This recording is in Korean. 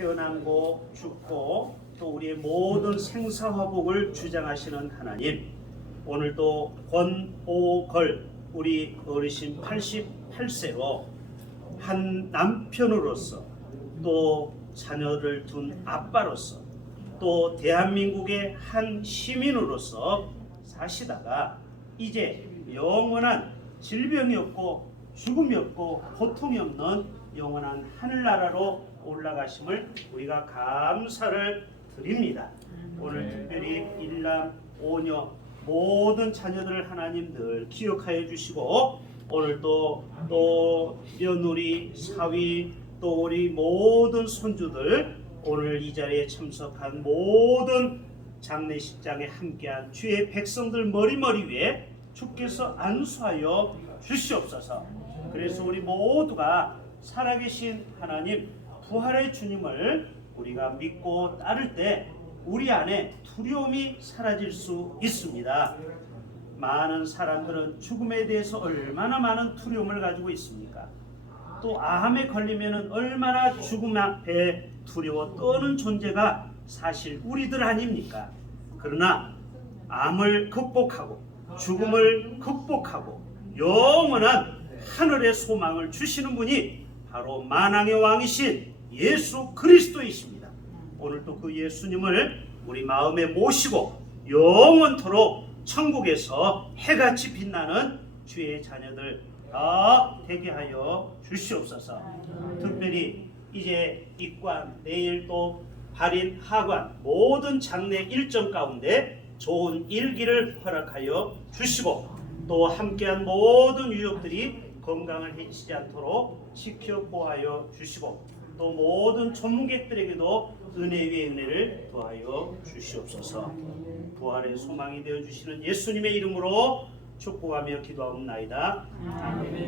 태어나고 죽고 또 우리의 모든 생사화복을 주장하시는 하나님. 오늘도 권오걸 우리 어르신 88세로 한 남편으로서 또 자녀를 둔 아빠로서 또 대한민국의 한 시민으로서 사시다가 이제 영원한 질병이 없고 죽음이 없고 고통이 없는 영원한 하늘나라로 올라가심을 우리가 감사를 드립니다. 오늘 특별히 일남 오녀 모든 자녀들을 하나님 늘 기억하여 주시고 오늘도 또 며느리 사위 또 우리 모든 손주들 오늘 이 자리에 참석한 모든 장례식장에 함께한 주의 백성들 머리머리 위에 주께서 안수하여 주시옵소서. 그래서 우리 모두가 살아계신 하나님 부활의 주님을 우리가 믿고 따를 때 우리 안에 두려움이 사라질 수 있습니다. 많은 사람들은 죽음에 대해서 얼마나 많은 두려움을 가지고 있습니까? 또 암에 걸리면 얼마나 죽음 앞에 두려워 떠는 존재가 사실 우리들 아닙니까? 그러나 암을 극복하고 죽음을 극복하고 영원한 하늘의 소망을 주시는 분이 바로 만왕의 왕이신 예수 그리스도이십니다. 오늘도 그 예수님을 우리 마음에 모시고 영원토록 천국에서 해같이 빛나는 주의 자녀들 다 되게 하여 주시옵소서. 특별히 이제 입관 내일 또 발인 하관 모든 장례 일정 가운데 좋은 일기를 허락하여 주시고 또 함께한 모든 유족들이 건강을 해치지 않도록 지켜 보하여 주시고 또 모든 전문객들에게도 은혜 위에 은혜를 더하여 주시옵소서. 부활의 소망이 되어 주시는 예수님의 이름으로 축복하며 기도하옵나이다. 아멘.